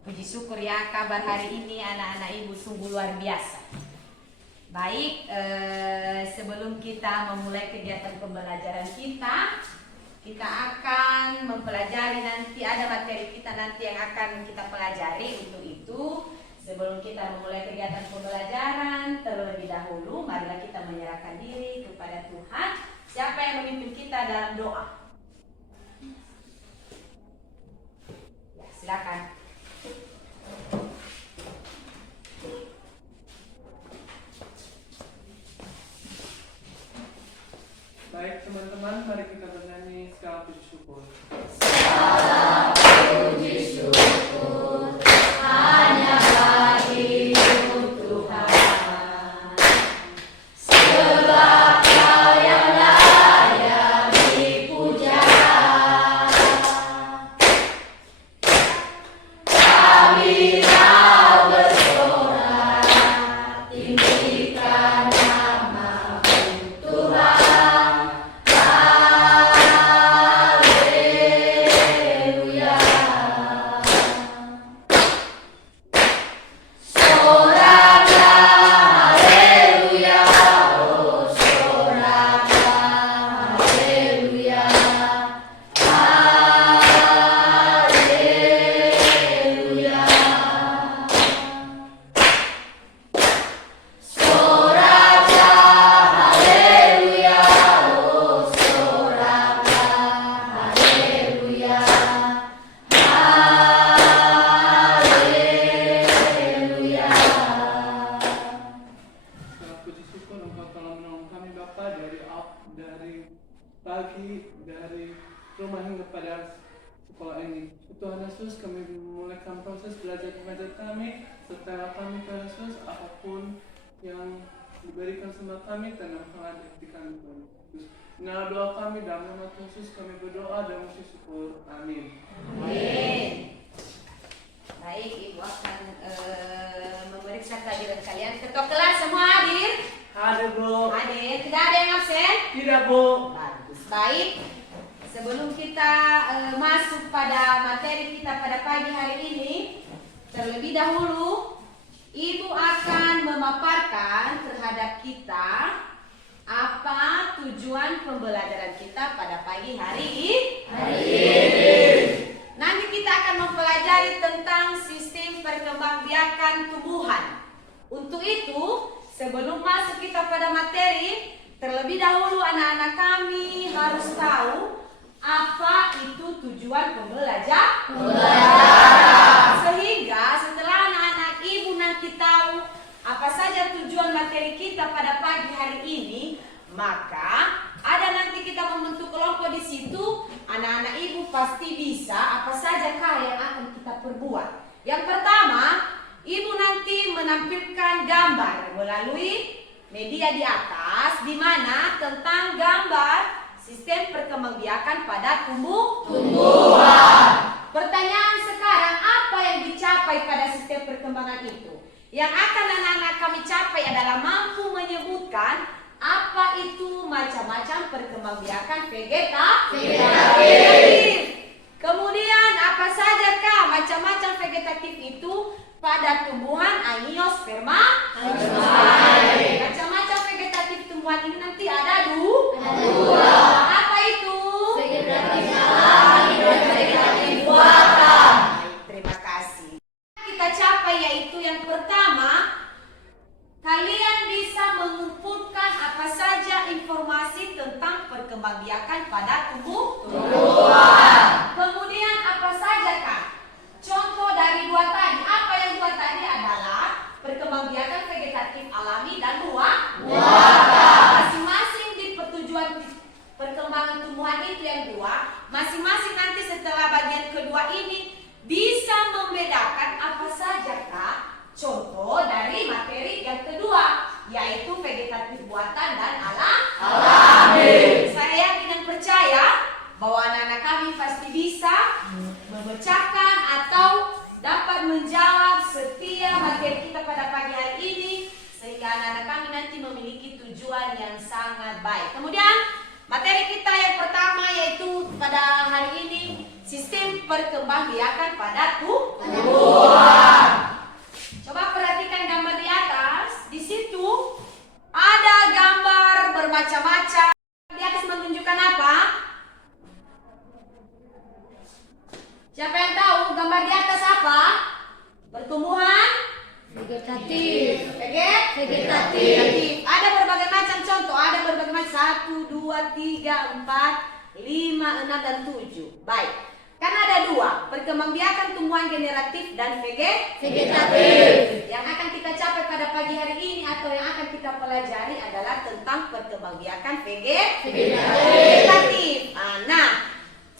Puji syukur ya, kabar hari ini anak-anak ibu sungguh luar biasa. Baik, sebelum kita memulai kegiatan pembelajaran kita akan mempelajari nanti, ada materi kita nanti yang akan kita pelajari. Untuk itu, sebelum kita memulai kegiatan pembelajaran, terlebih dahulu marilah kita menyerahkan diri kepada Tuhan. Siapa yang memimpin kita dalam doa? Ya, silakan. Baik teman-teman, mari kita bernyanyi segala puji syukur. Segala puji syukur hanya bagimu Tuhan, sebab Kau yang layak dipuja. Kami mau bersorak, tinggikan nama-Mu Tuhan. Dari rumah hingga pada sekolah ini. Tuhan Yesus, kami memulaikan proses belajar mengajar kami, serta kami Tuhan Yesus, apapun yang diberikan sama kami, tanam hangat di hati kami Tuhan Yesus. Inilah doa kami dalam nama Tuhan Yesus, kami berdoa dan puji syukur. Amin. Amin. Baik, Ibu akan memeriksa kehadiran kalian. Ketua kelas semua hadir? Hadir, Bu. Hadir. Tidak ada yang absen? Tidak, Bu. Bagus. Baik. Sebelum kita masuk pada materi kita pada pagi hari ini, terlebih dahulu Ibu akan memaparkan terhadap kita apa tujuan pembelajaran kita pada pagi hari ini. Nanti kita akan mempelajari tentang sistem perkembangbiakan tumbuhan. Untuk itu, sebelum masuk kita pada materi, terlebih dahulu anak-anak kami harus tahu apa itu tujuan pembelajaran. Sehingga setelah anak-anak ibu nanti tahu apa saja tujuan materi kita pada pagi hari ini, maka ada nanti kita membentuk kelompok di situ. Anak-anak ibu pasti bisa apa saja yang akan kita perbuat. Yang pertama, ibu nanti menampilkan gambar melalui media di atas, di mana tentang gambar sistem perkembangbiakan pada tumbuhan. Pertanyaan sekarang, apa yang dicapai pada sistem perkembangan itu? Yang akan anak-anak kami capai adalah mampu menyebutkan apa itu macam-macam perkembangbiakan vegetatif. Kemudian apa sajakah macam-macam vegetatif itu pada tumbuhan Angiosperma? Macam-macam vegetatif tumbuhan ini nanti ada dua. Apa itu? Vegetatif alami dan vegetatif buatan. Terima kasih. Kita capai yaitu yang pertama, kalian bisa mengumpulkan apa saja informasi tentang perkembangbiakan pada tumbuhan. Kemudian apa sajakah contoh dari dua tadi? Apa yang dua tadi adalah perkembangbiakan vegetatif alami dan buatan. Masing-masing di pertujuan perkembangan tumbuhan itu yang dua, masing-masing nanti setelah bagian kedua ini bisa membedakan apa sajakah contoh dari materi yang kedua, yaitu vegetatif buatan dan alami. Saya yakin dan percaya bahwa anak-anak kami pasti bisa memecahkan atau dapat menjawab setiap materi kita pada pagi hari ini, sehingga anak-anak kami nanti memiliki tujuan yang sangat baik. Kemudian materi kita yang pertama yaitu pada hari ini sistem perkembangbiakan pada tumbuhan. apa? Pertumbuhan Vegetatif. vegetatif. Ada berbagai macam contoh, ada berbagai macam 1, 2, 3, 4, 5, 6 dan 7. Baik. Kan ada 2, perkembangbiakan tumbuhan generatif dan Vegetatif. Yang akan kita capai pada pagi hari ini atau yang akan kita pelajari adalah tentang perkembangbiakan vegetatif. Nah,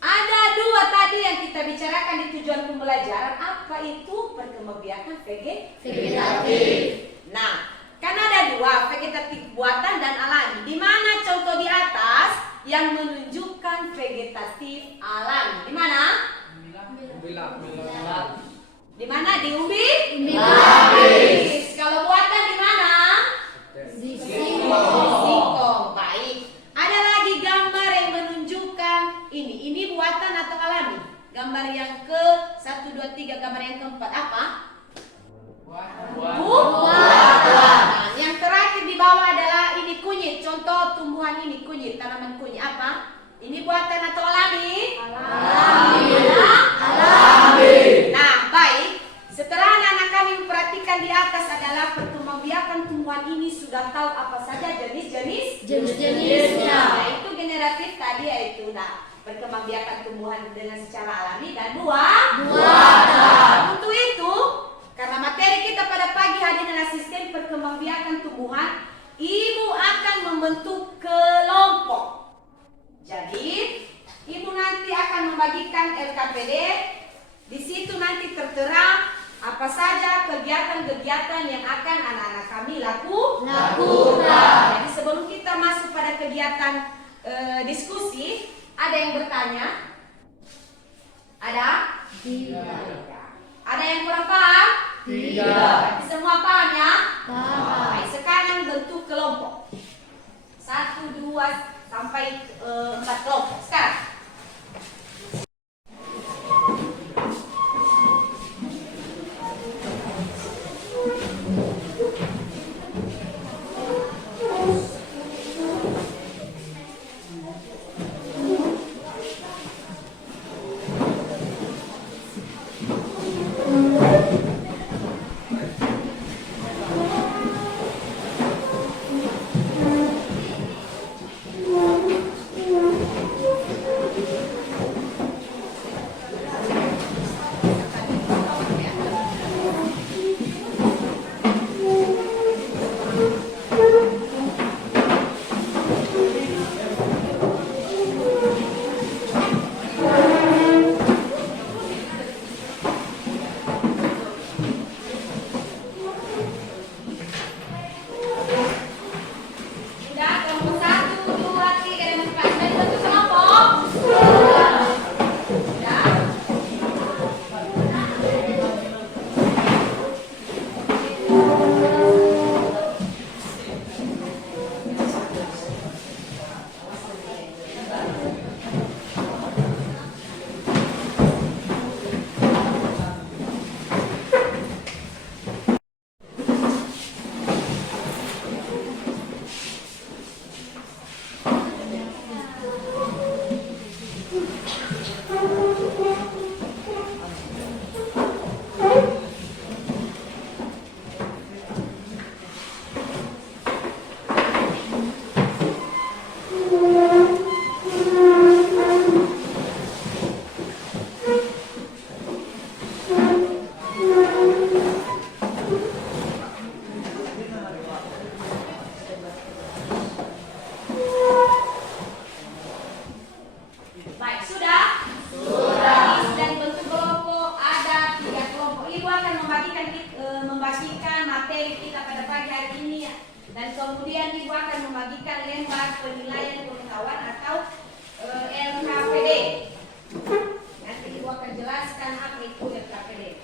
ada 2 tadi yang kita bicarakan di tujuan pembelajaran. Apa itu perkembangbiakan Vegetatif. Nah, kan ada 2, vegetatif buatan dan alami. Di mana contoh di atas yang menunjukkan vegetatif alami? Di mana? Di mana? Di umbi lapis. Kalau buatan di mana? Di Singkong. Baik. Ada lagi gambar yang menunjukkan ini buatan atau alami? Gambar yang ke 1, 2, 3, gambar yang keempat apa? Buatan. Yang terakhir di bawah adalah ini kunyit. Contoh tumbuhan ini kunyit, tanaman kunyit apa? Ini buatan atau alami? Alami. Nah, baik. Setelah anak-anak kami memperhatikan di atas adalah perkembangbiakan tumbuhan ini, sudah tahu apa saja jenis-jenisnya. Nah, itu generatif tadi, yaitu perkembangbiakan tumbuhan dengan secara alami dan buatan. Untuk itu, karena materi kita pada pagi hari adalah sistem perkembangbiakan tumbuhan, ibu akan membentuk kelompok. Jadi, ibu nanti akan membagikan LKPD. Di situ nanti tertera apa saja kegiatan-kegiatan yang akan anak-anak kami lakukan. Jadi sebelum kita masuk pada kegiatan diskusi, ada yang bertanya? Ada? Tidak. Ada yang kurang paham? Tidak. Semua paham ya? Paham. Baik, sekarang bentuk kelompok. 1, 2, sampai 4 kelompok. Sekarang. Sudah, kelompok 1, 2, 3 dan 4. Sudah dibentuk kelompok? Sudah. Baik, sudah? Sudah. Sudah dibentuk kelompok, ada 3 kelompok. Ibu akan membagikan materi kita pada pagi hari ini, dan kemudian ibu akan membagikan lembar penilaian pengetahuan atau LKPD. Nanti ibu akan jelaskan apa itu LKPD.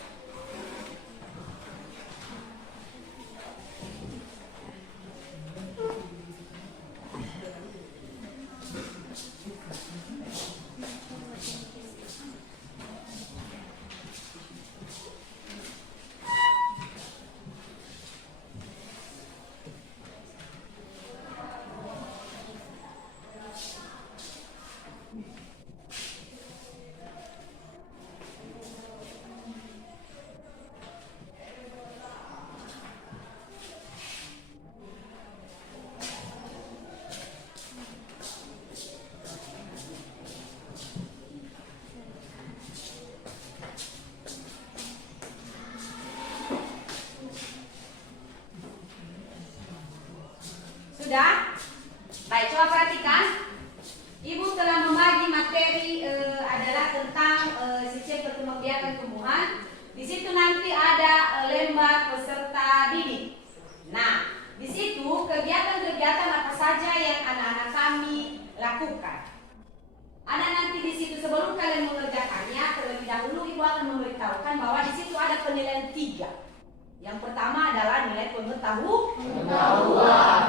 bawakan bahwa di situ ada penilaian 3. Yang pertama adalah nilai Pengetahuan.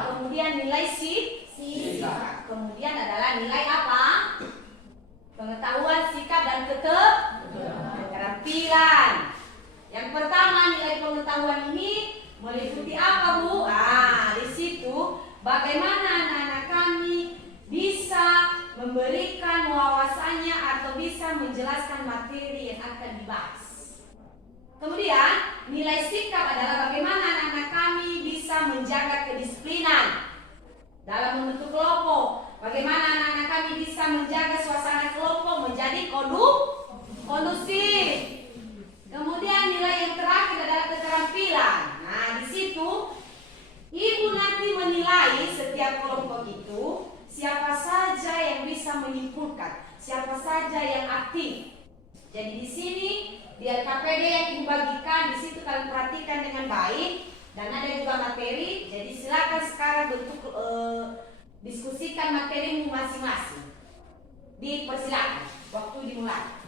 kemudian nilai sikap, kemudian adalah nilai apa? Pengetahuan, sikap, dan keterampilan. Yang pertama nilai pengetahuan ini meliputi apa, Bu? Di situ bagaimana anak-anak kami bisa memberikan wawasannya atau bisa menjelaskan materi yang akan dibahas. Kemudian nilai sikap adalah bagaimana anak-anak kami bisa menjaga kedisiplinan dalam membentuk kelompok. Bagaimana anak-anak kami bisa menjaga suasana kelompok menjadi kondusif. Kemudian nilai yang terakhir adalah keterampilan. Nah, di situ Ibu nanti menilai setiap kelompok itu siapa saja yang bisa menyimpulkan, siapa saja yang aktif. Jadi di sini di LKPD yang Ibu bagikan, di situ kalian perhatikan dengan baik dan ada juga materi. Jadi silakan sekarang untuk diskusikan materimu masing-masing. Dipersilakan, waktu dimulai.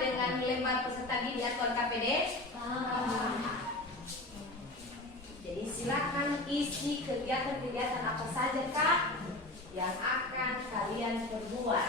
Dengan lembar peserta didik atau LKPD? Jadi silakan isi kegiatan-kegiatan apa saja Kak yang akan kalian perbuat.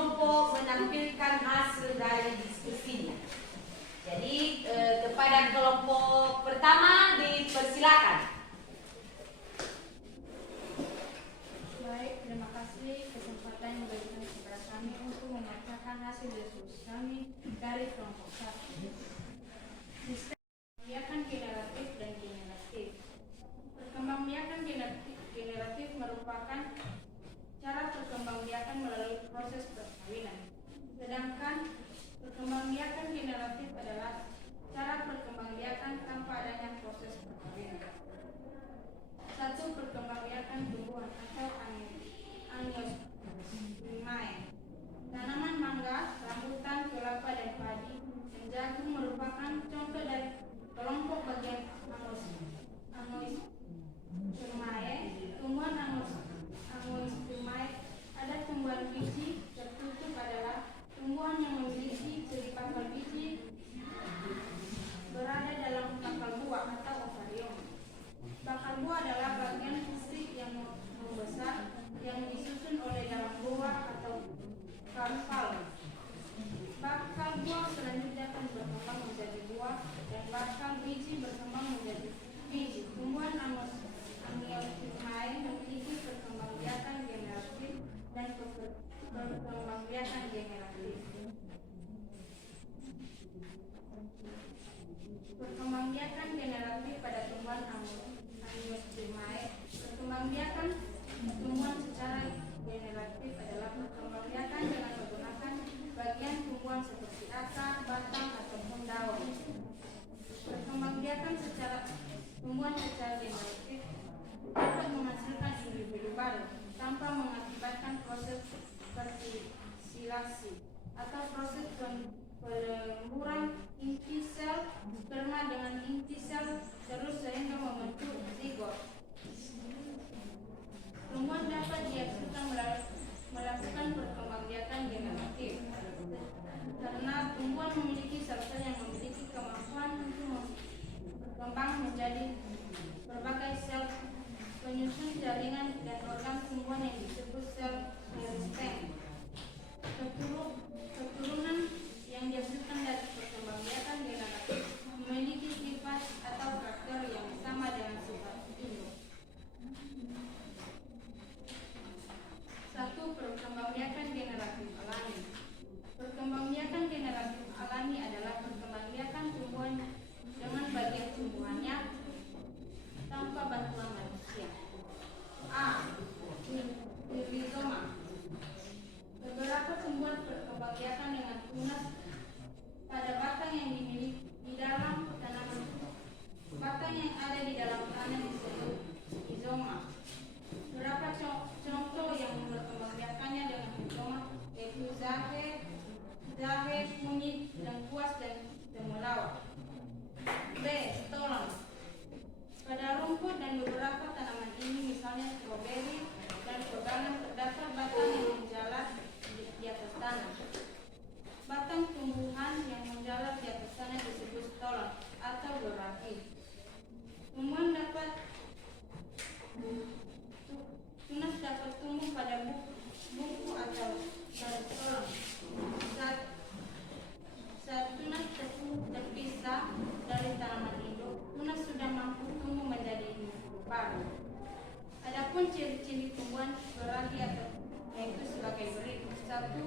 kelompok menampilkan hasil dari diskusinya. Jadi kepada kelompok pertama dipersilakan. Baik, terima kasih kesempatan yang diberikan kepada kami untuk membacakan hasil diskusi kami dari kelompok 1. Perkembangbiakan generatif dan generatif. Perkembangbiakan generatif merupakan cara perkembangbiakan melalui proses perkawinan. Sedangkan perkembangbiakan generatif adalah cara perkembangbiakan tanpa adanya proses perkawinan. 1. Perkembangbiakan tumbuhan atau angiospermae. Tanaman mangga, rambutan, kelapa, dan padi, dan jagung merupakan contoh dari kelompok bagian angiospermae. Tumbuhan angiospermae ada tumbuhan biji tertutup adalah tumbuhan yang memiliki seri bakal biji berada dalam bakal buah atau ovarium. Bakal buah adalah bagian fisik yang membesar yang disusun oleh dalam buah atau karpal. Bakal buah selanjutnya akan berkembang menjadi buah dan bakal biji berkembang menjadi biji. Tumbuhan angiospermae memiliki perkembangbiakan generatif dan perkembangbiakan generatif. Perkembangbiakan generatif pada tumbuhan angiospermae. Perkembangbiakan tumbuhan secara generatif adalah perkembangbiakan dengan menggunakan bagian tumbuhan seperti akar, batang, ataupun daun. Perkembangbiakan tumbuhan secara generatif dapat menghasilkan individu baru tanpa mengakibatkan proses fertilasi atau proses pelemburan inti sel sperma dengan inti sel terus sehingga membentuk zigot. Tumbuhan dapat dihasilkan melakukan perkembangbiakan generatif karena tumbuhan memiliki sel-sel yang memiliki kemampuan untuk berkembang menjadi berbagai sel penyusun jaringan dan organ tumbuhan yang disebut sel meristem. Keturunan yang dihasilkan dari perkembangbiakan generatif memiliki sifat atau karakter yang sama dengan sifat induk. 1. Perkembangbiakan generatif alami. Perkembangbiakan generatif alami adalah perkembangbiakan tumbuhan dengan bagian tumbuhannya tanpa bantuan manusia. A. Rizoma. Beberapa tumbuhan perkembangbiakan dengan tunas pada batang yang dimiliki di dalam tanaman. Batang yang ada di dalam tanah disebut rizoma. Beberapa contoh yang memperkembangbiakannya dengan rizoma yaitu jahe, kunyit, lengkuas, dan temulawak. B. Stolon. Pada rumput dan beberapa tanaman ini misalnya stroberi dan pegangan terdapat batang yang menjalar di atas tanah. Batang tumbuhan yang menjalar di atas tanah disebut stolon atau geragi. Tunas dapat tumbuh pada buku atau dari stolon. Saat tunas terpisah dari tanaman induk, tunas sudah mampu tumbuh menjadi individu baru. Adapun ciri-ciri tumbuhan geragi atau yaitu sebagai berikut. 1.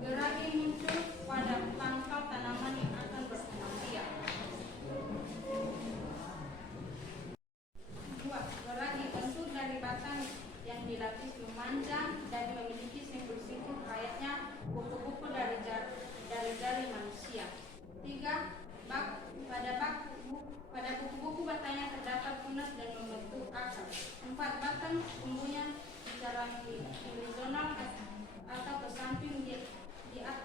Geragi muncul pada pangkal tanaman yang akan berkembang biak. 2. Geragi bentuk dari batang yang dilapis memanjang dan memiliki simpul-simpul kayaknya kupu-kupu dari jari manusia. 3. Pada kupu-kupu batangnya terdapat tunas dan membentuk akar. 4. Batang tumbuhnya secara horizontal atau ke samping di atas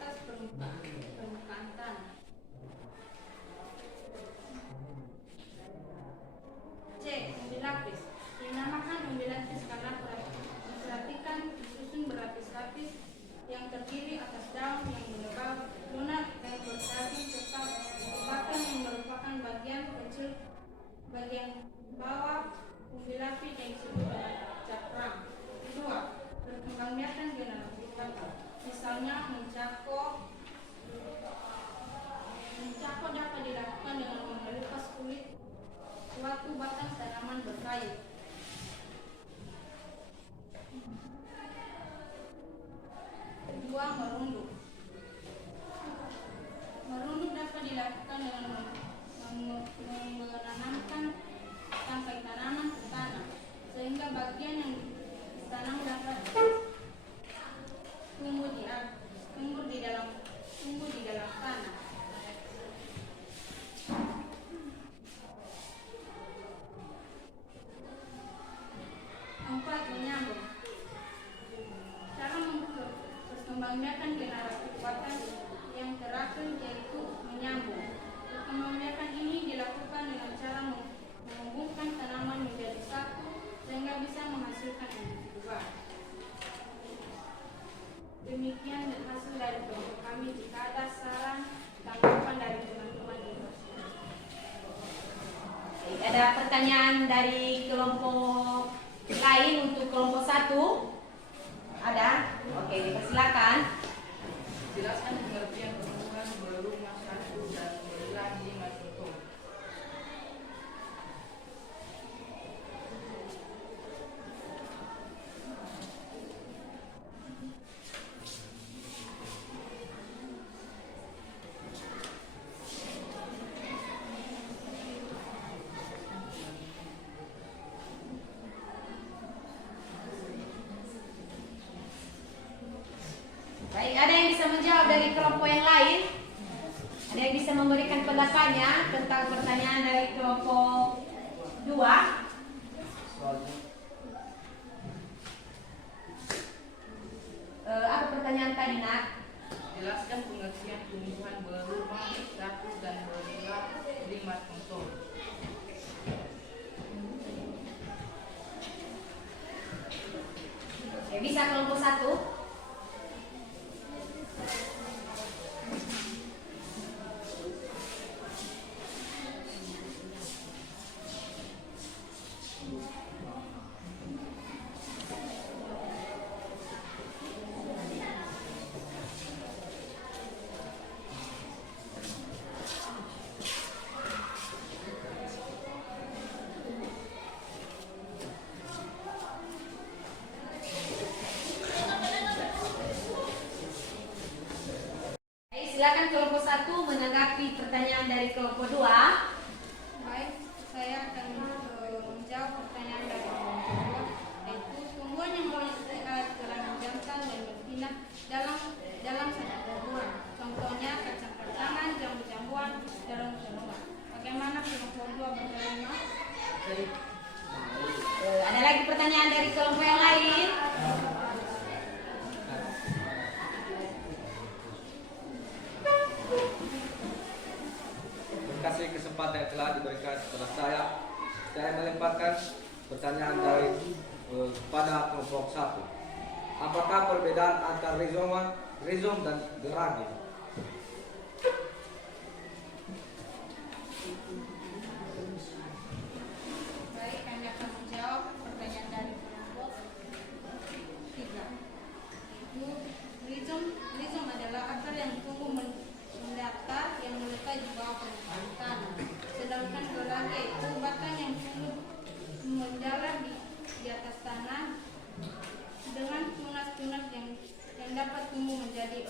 contohnya mencakup dapat dilakukan dengan mengelupas kulit suatu batang tanaman berkayu. Kedua, merunduk. Merunduk dapat dilakukan dengan menanamkan tangkai tanaman ke tanah, sehingga bagian yang ditanam dapat tumbuh di dalam tanah. Empat, menyambung. Cara perkembangbiakan generasi kekuatan yang terakhir yaitu menyambung. Perkembangbiakan ini dilakukan dengan cara menghubungkan tanaman menjadi satu sehingga bisa menghasilkan individu baru. Demikian hasil dari kelompok kami. Jika ada saran, tanggapan dari teman-teman ini. Ada pertanyaan dari kelompok lain untuk kelompok 1? Ada? Oke, dipersilakan. Jelaskan pengertian hubungan berumah satu dan berulang 5 contoh. Baik, ada yang bisa menjawab dari kelompok yang lain? Ada yang bisa memberikan pendapatnya tentang pertanyaan dari kelompok 2? Apa pertanyaan tadi, Nak? Jelaskan pengertian tumbuhan berumah satu dan berulang 5 contoh. Oke, bisa kelompok 1? Silakan kelompok 1 menanggapi pertanyaan dari kelompok 2. Baik, saya akan menjawab pertanyaan dari kelompok 2, yaitu tumbuhan yang boleh terang jantan dan berpindah dalam satu tumbuhan. Contohnya kacang-kacangan, jambu-jambuan, terung-terungan. Bagaimana kelompok 2 berterima? Ada lagi pertanyaan dari kelompok yang lain? Terima kasih kesempatan yang telah diberikan kepada saya. Saya melemparkan pertanyaan dari pada kelompok 1. Apakah perbedaan antara rizom dan geragi? Baik, kami akan menjawab pertanyaan dari kelompok 3. Rizom adalah akar yang tumbuh mendatar yang melekat di bawah permukaan tanah. Sedangkan geragi itu batang yang tumbuh menjalar di atas tanah dengan tunas-tunas yang dapat tumbuh menjadi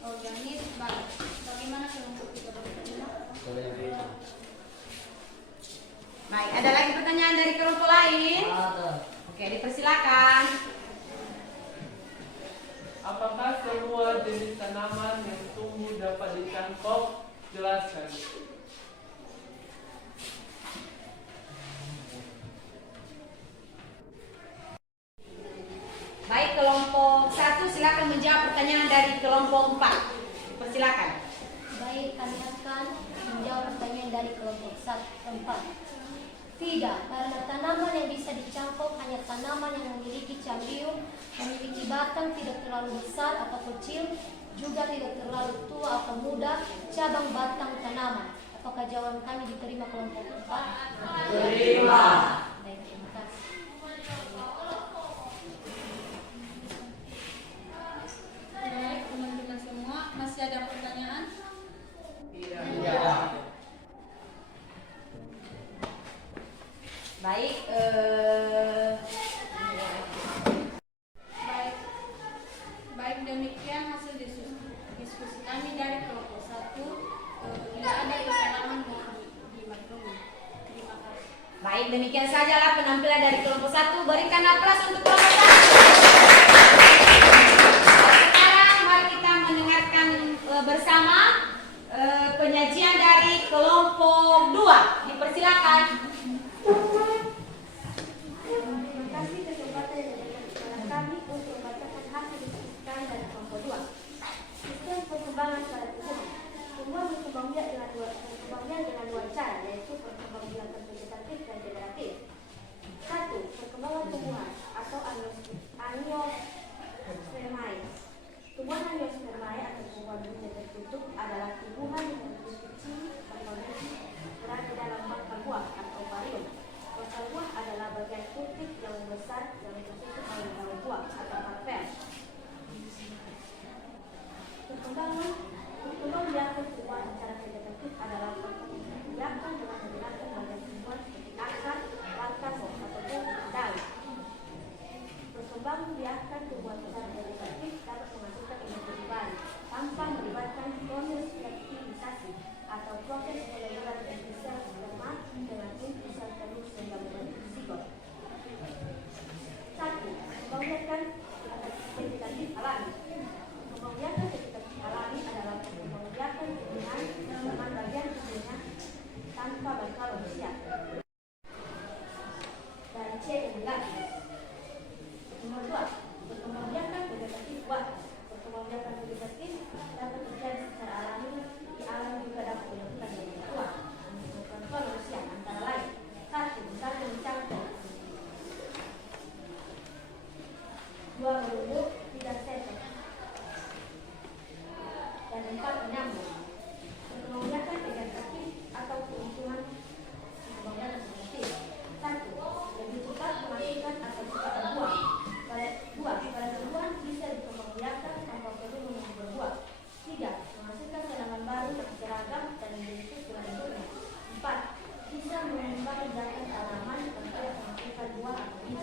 organis baru. Bagaimana kelompok 3 berterima? Baik, ada lagi pertanyaan dari kelompok lain? Oke, dipersilakan. Apakah semua jenis tanaman yang tumbuh dapat dicangkok? Jelaskan. Baik, kelompok 1 silakan menjawab pertanyaan dari kelompok 4. Dipersilakan. Baik, kami akan menjawab pertanyaan dari kelompok 4. Tidak, karena tanaman yang bisa dicangkok hanya tanaman yang memiliki cambium, memiliki batang tidak terlalu besar atau kecil, juga tidak terlalu tua atau muda, cabang batang tanaman. Apakah jawaban kami diterima kelompok 4? Terima. Baik, terima kasih. Baik, Baik demikian hasil diskusi kami dari kelompok 1. Tidak ada kesalahan dimaklumi. Terima kasih. Baik, demikian sajalah penampilan dari kelompok 1. Berikan aplaus untuk kelompok 1. Sekarang mari kita mendengarkan bersama penyajian dari kelompok 2. Dipersilakan. Terima kasih kesempatan yang diberikan kepada kami untuk membacakan hasil diskusi kami dari kelompok 2. Sistem perkembangan pada tumbuhan. Tumbuhan berkembang biak dengan dua cara, yaitu perkembangbiakan vegetatif dan generatif. 1. Perkembangan tumbuhan atau angiospermae. Tumbuhan angiospermae atau tumbuhan berusia tertutup adalah tumbuhan yang berbentuk kecil berada dalam bakal buah atau ovarium. Bakal buah adalah bagian putih yang besar yang tertutup oleh daun buah atau karpel. Perkembangbiakan tumbuhan secara vegetatif adalah perkembangbiakan dengan menggunakan bagian tumbuhan seperti akar, batang, ataupun daun. Perkembangbiakan tumbuhan secara vegetatif dapat menghasilkan energi baru tanpa melibatkan proses fertilisasi atau proses peleburan inti sel sperma dengan inti sel telur sehingga membentuk zigot. 1. Perkembangbiakan vegetatif alami. Perkembangbiakan vegetatif alami adalah perkembangbiakan tumbuhan dengan bagian tubuhnya tanpa bakal manusia. Dan C. Negatif. Nomor 2. Perkembangbiakan vegetatif buah. Perkembangbiakan vegetatif dapat terjadi secara alami di alam juga dapat dilakukan dengan tua untuk manusia antara lain 1. Misalnya mencangkok 2. Merunduk 3. Setek dan 4. Menyambung. Perkembangbiakan vegetatif atau keuntungan perkembangbiakan vegetatif 1. Lebih cepat menghasilkan atau cepat berbuah. 2. Pada tumbuhan bisa dikembangbiakan tanpa perlu menunggu berbuah. 3. Menghasilkan tanaman baru yang seragam dan membentuk selanjutnya. 4. Bisa mengembangbiakan tanaman tanpa menghasilkan buah atau biji.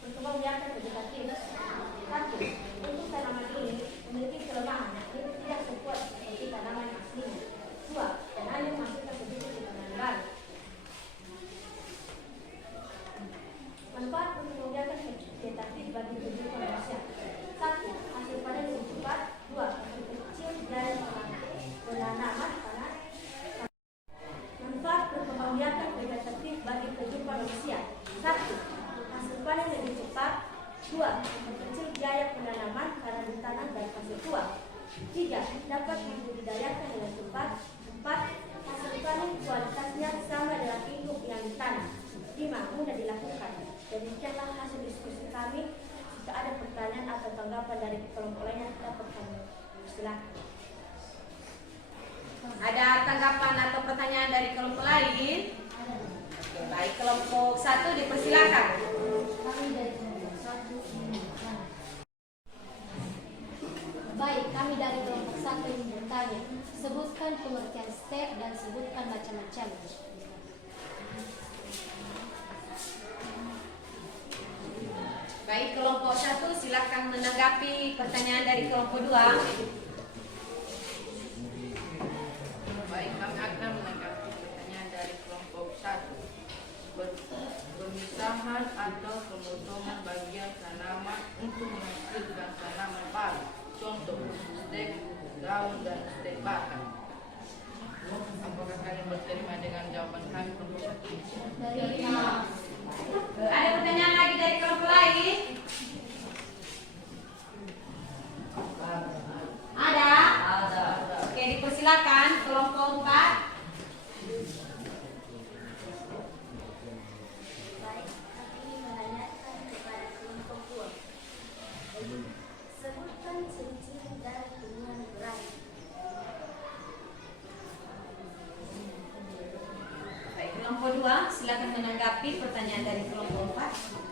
Perkembangbiakan vegetatif 1. Untuk tanaman ini memiliki kelemahan yakni tidak sekuat seperti tanaman aslinya. 2. Dan hanya menghasilkan sedikit tanaman baru. Manfaat perkembangbiakan vegetatif bagi kehidupan manusia. 1. Hasil panen lebih cepat. 2. Hasil kecil dari penanaman tanah. Manfaat perkembangbiakan vegetatif bagi kehidupan manusia. 1. Hasil panen lebih cepat. 2. Memperkecil biaya penanaman karena ditanam dan hasil tua. 3. Dapat membudidayakan dengan cepat. 4. Hasil panen kualitasnya sama dengan induk yang ditanam. 5. Mudah dilakukan. Demikianlah hasil diskusi kami. Jika ada pertanyaan atau tanggapan dari kelompok lainnya, dapat kami silakan. Ada tanggapan atau pertanyaan dari kelompok lain? Oke, baik, kelompok 1 dipersilakan. Kami dari kelompok 1 ingin bertanya. Baik, kami dari kelompok 1 ingin bertanya. Sebutkan pengertian step dan sebutkan macam-macam. Baik, kelompok 1 silakan menanggapi pertanyaan dari kelompok 2. Baik, kami akan menanggapi pertanyaan dari kelompok 1. Pemisahan atau pemotongan bagian tanaman untuk menghasilkan tanaman baru. Contoh, stek daun dan stek batang. Apakah kalian berterima dengan jawaban kami kelompok 1? Ada pertanyaan lagi dari kelompok lain? Ada? Oke, dipersilakan kelompok 4. Baik, kami ingin menanyakan kepada kelompok 2. Sebutkan ciri-ciri dari tumbuhan berai. Baik, kelompok 2 silakan menanggapi pertanyaan dari kelompok 4.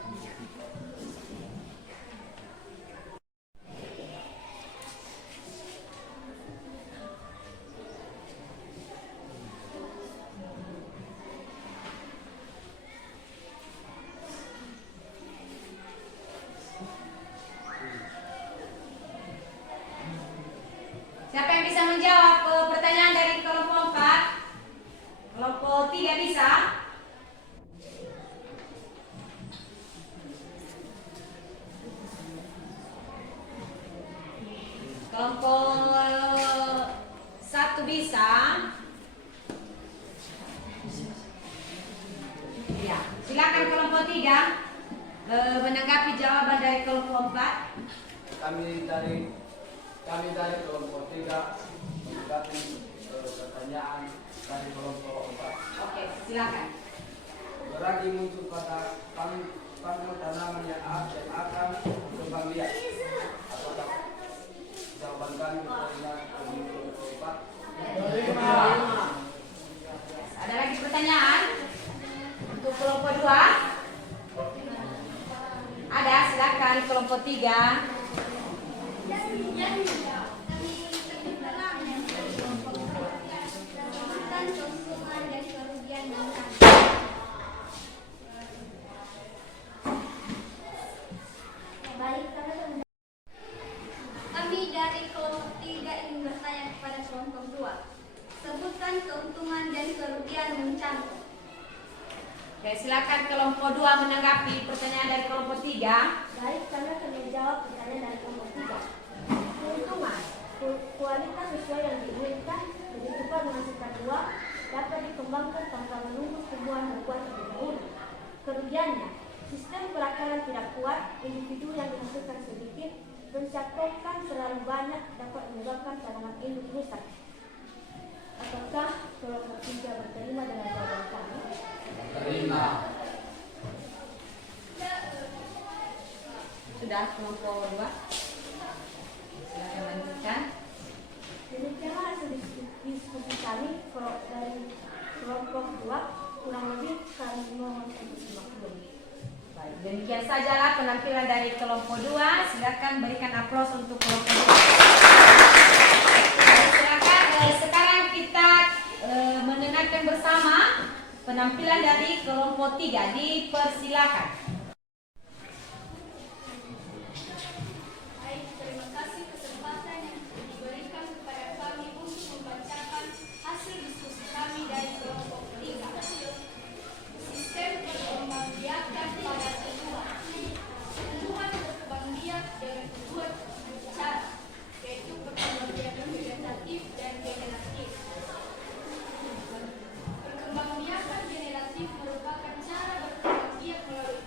Kelompok 1 bisa. Ya, silakan kelompok 3 menanggapi jawaban dari kelompok 4. Kami dari kelompok 3 menanggapi pertanyaan dari kelompok 4. Oke, silakan. Berarti muncul pada tanaman yang akan berkembang biak. Apakah jawaban kami pertanyaan kelompok 4? Ada lagi pertanyaan untuk kelompok 2? Ada, silakan kelompok 3. Kami dari kelompok 3 ingin bertanya kepada kelompok 2. Sebutkan keuntungan dan kerugian mencangkuk. Oke, silakan kelompok 2 menanggapi pertanyaan dari kelompok 3. Baik, kami akan menjawab pertanyaan dari kelompok 3. Keuntungan, kualitas sesuai yang diinginkan, lebih cepat menghasilkan uang, dapat dikembangkan tanpa menunggu tumbuhan berbuah terlebih dahulu. Kerugiannya, sistem perakaran tidak kuat, individu yang dihasilkan sedikit, pencapaian terlalu banyak dapat menyebabkan tanaman induk rusak. Apakah kelompok 3 berterima dengan jawaban kami? Terima. Sudah kelompok 2. Silakan lanjutkan. Demikianlah hasil diskusi kami dari kelompok 2, kurang lebih kami mohon untuk dimaklum. Baik, demikian sajalah penampilan dari kelompok 2. Silakan berikan aplaus untuk kelompok 2. Silakan sekarang kita mendengarkan bersama penampilan dari kelompok 3. Dipersilakan. Baik, terima kasih kesempatan yang diberikan kepada kami untuk membacakan hasil diskusi kami dari kelompok 3. Sistem perkembangbiakan pada tumbuhan. Tumbuhan berkembang biak dengan dua cara, yaitu perkembangbiakan vegetatif dan generatif. Perkembangbiakan generatif merupakan cara berkembang biak melalui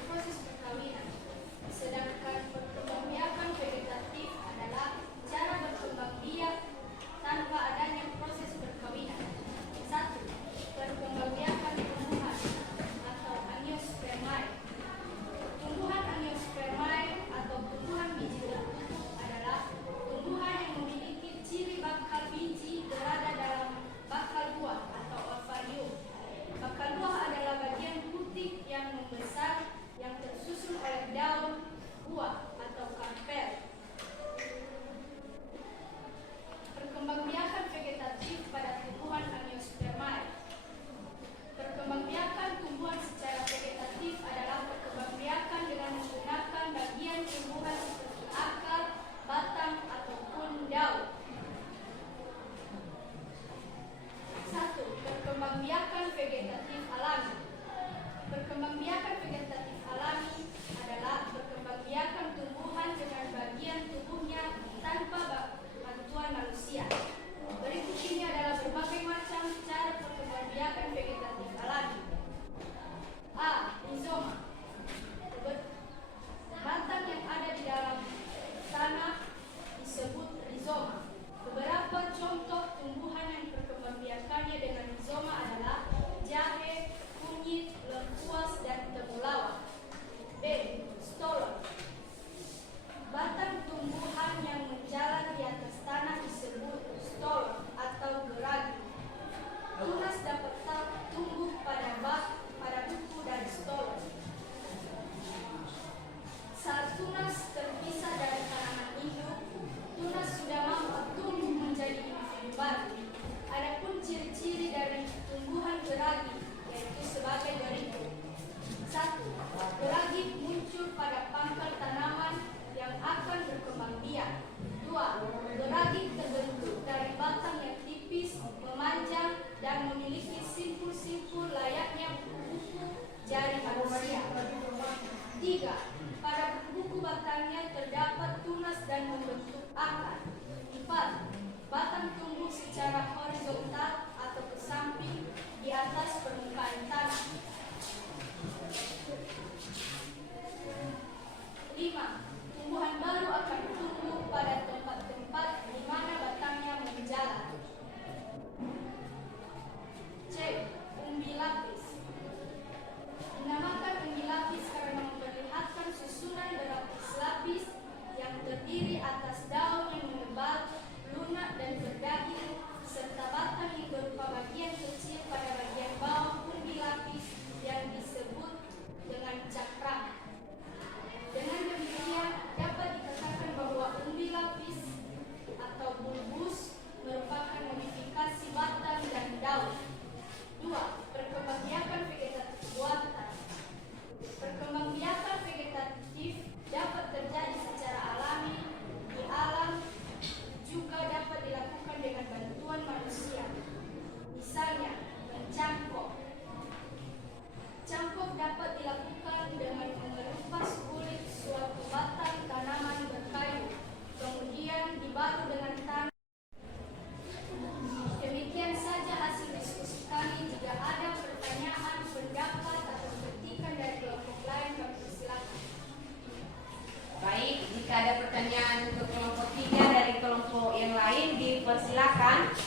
dipersilakan.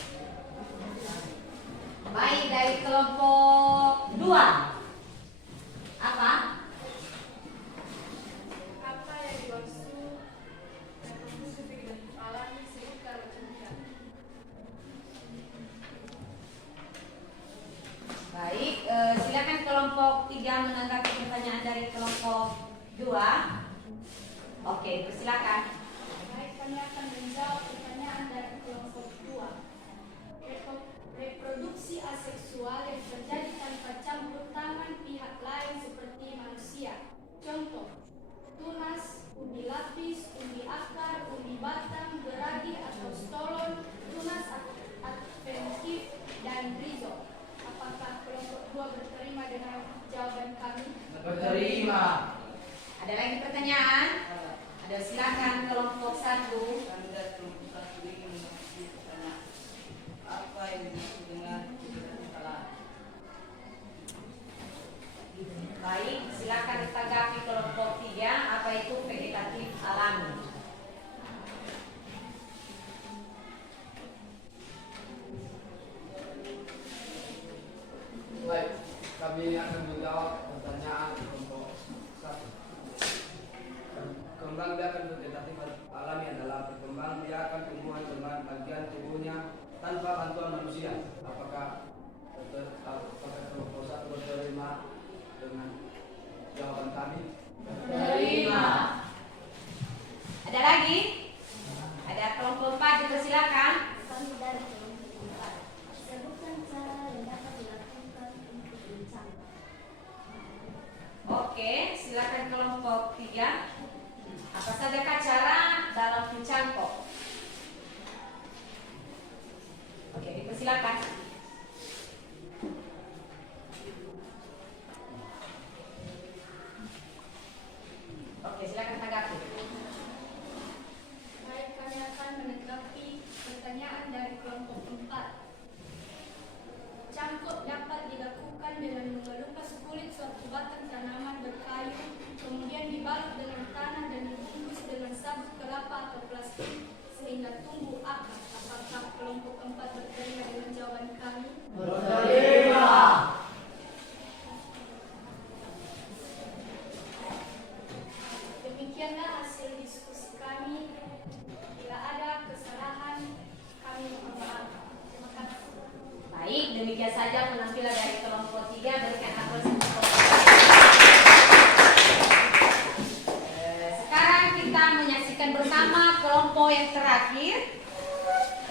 Baik, dari kelompok 2. Apa? Apa yang dimaksud reproduksi vegetatif alami sebutkan macamnya. Baik, silakan kelompok 3 menanggapi pertanyaan dari kelompok 2. Oke, persilakan. Baik, kami akan menjawab pertanyaan dari kelompok 2. Reproduksi aseksual yang terjadi tanpa campur tangan pihak lain seperti manusia. Contoh, tunas, ubi lapis, ubi akar, ubi batang, geradi atau stolon, tunas adventif, dan rhizome. Apakah kelompok 2 berterima dengan jawaban kami? Berterima. Ada lagi pertanyaan? Ada, silakan kelompok 1. Kami dari kelompok 1 ingin mengetahui pertanyaan. Apa yang dimaksud dengan vegetatif alami? Baik, silakan ditanggapi kelompok 3. Apa itu vegetatif alami? Baik, kami akan menjawab pertanyaan kelompok 1. Perkembangbiakan vegetatif alami adalah perkembangbiakan tumbuhan dengan bagian tubuhnya tanpa bantuan manusia. Apakah kelompok 1 berterima dengan jawaban kami? Terima. Ada lagi? Ada kelompok 4, dipersilakan. Kami dari kelompok 4. Sebutkan cara yang dapat dilakukan untuk mencangkok. Oke, silakan kelompok 3. Apa sajakah cara dalam mencangkok? Oke, dipersilakan. Oke, silakan tanggapi. Baik, kami akan menanggapi pertanyaan dari kelompok 4. Cangkok dapat dilakukan dengan mengelupas kulit suatu batang tanaman berkayu, kemudian dibalut dengan tanah dan dibungkus dengan sabut kelapa atau plastik sehingga tumbuh akar. Apakah kelompok 4 berterima dengan jawaban kami? Berterima. Demikianlah hasil diskusi kami. Bila ada kesalahan, kami mohon maaf. Terima kasih. Baik, demikian saja penampilan dari kelompok 3. Berikan aplaus untuk kelompok 3. Sekarang kita menyaksikan bersama kelompok yang terakhir